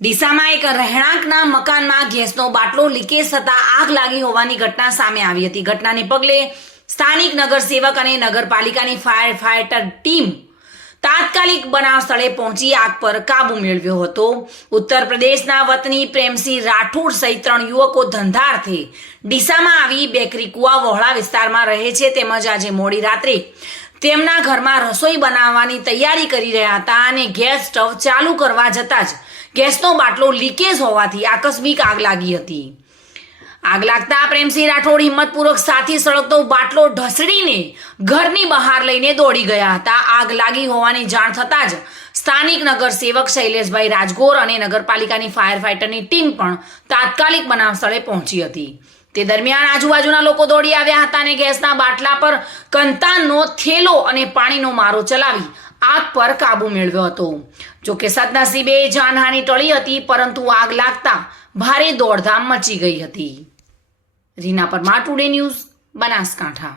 ડીસામાં એક રહેણાંકના મકાનમાં ગેસનો બાટલો લીકેજ થતા આગ લાગી હોવાની ઘટના સામે આવી હતી. ઘટનાને પગલે સ્થાનિક નગરસેવક અને નગરપાલિકાની ફાયર ફાઈટર ટીમ તાત્કાલિક બનાવ સ્થળે પહોંચી આગ પર કાબુ મેળવ્યો હતો. ઉત્તર પ્રદેશના વતની પ્રેમસિંહ રાઠોડ સહિત ત્રણ યુવકો ધંધાર્થે ડીસામાં આવી બેકરી કુવા વહોળા વિસ્તારમાં રહે છે. તેમજ આજે મોડી રાત્રે તેમના ઘરમાં રસોઈ બનાવવાની તૈયારી કરી રહ્યા હતા અને ગેસ સ્ટવ ચાલુ કરવા જતાં જ ગેસનો બાટલો લીકેજ હોવાથી આકસ્મિક આગ લાગી હતી. આગ લાગતા પ્રેમસિંહ રાઠોડ હિંમતપૂર્વક સાથી સળગતો બાટલો ઢસડીને ઘરની બહાર લઈને દોડી ગયા હતા. આગ લાગી હોવાની જાણ થતાં જ સ્થાનિક નગર સેવક શૈલેષભાઈ રાજગોર અને નગરપાલિકાની ફાયર ફાઈટરની ટીમ પણ તાત્કાલિક બનાવ સ્થળે પહોંચી હતી. તે દરમિયાન આજુબાજુના લોકો દોડી આવ્યા હતા અને ગેસના બાટલા પર કંતાનનો થેલો અને પાણીનો મારો ચલાવી આગ પર કાબુ મેળવ્યો હતો. જો કે સદનસીબે જાનહાની ટળી હતી, પરંતુ આગ લાગતા ભારે દોડધામ મચી ગઈ હતી. Reena Parmar, today news, Banaskantha.